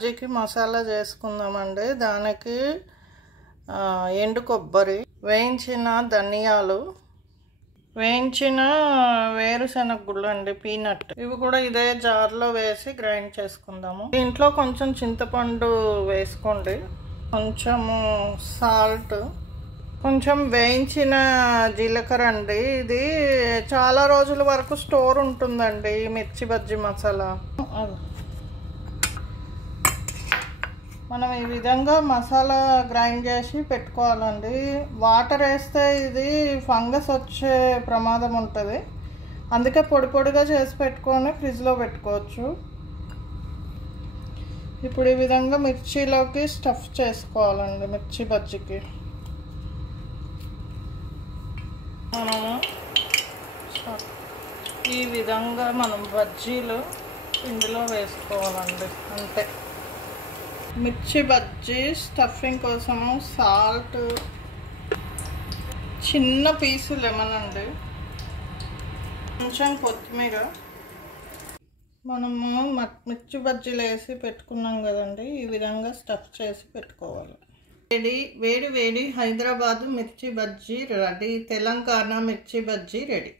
బజ్జీకి మసాలా చేసుకుందామండి. దానికి ఎండు కొబ్బరి, వేయించిన ధనియాలు, వేయించిన వేరుశనగ గుళ్ళు అండి, పీనట్, ఇవి కూడా ఇదే జార్లో వేసి గ్రైండ్ చేసుకుందాము. దీంట్లో కొంచెం చింతపండు వేసుకోండి, కొంచెము సాల్ట్, కొంచెం వేయించిన జీలకర్ర అండి. ఇది చాలా రోజుల వరకు స్టోర్ ఉంటుందండి ఈ మిర్చి బజ్జీ మసాలా. మనం ఈ విధంగా మసాలా గ్రైండ్ చేసి పెట్టుకోవాలండి. వాటర్ వేస్తే ఇది ఫంగస్ వచ్చే ప్రమాదం ఉంటుంది, అందుకే పొడి పొడిగా చేసి పెట్టుకొని ఫ్రిడ్జ్లో పెట్టుకోవచ్చు. ఇప్పుడు ఈ విధంగా మిర్చిలోకి స్టఫ్ చేసుకోవాలండి. మిర్చి బజ్జీకి మనము ఈ విధంగా మనం బజ్జీలు ఇందులో వేసుకోవాలండి, అంతే. మిర్చి బజ్జీ స్టఫింగ్ కోసము సాల్ట్, చిన్న పీసు లెమన్ అండి, కొంచెం కొత్తిమీర. మనము మిర్చి బజ్జీలు వేసి పెట్టుకున్నాం కదండి, ఈ విధంగా స్టఫ్ చేసి పెట్టుకోవాలి. వేడి వేడి హైదరాబాద్ మిర్చి బజ్జీ రెడీ. తెలంగాణ మిర్చి బజ్జీ రెడీ.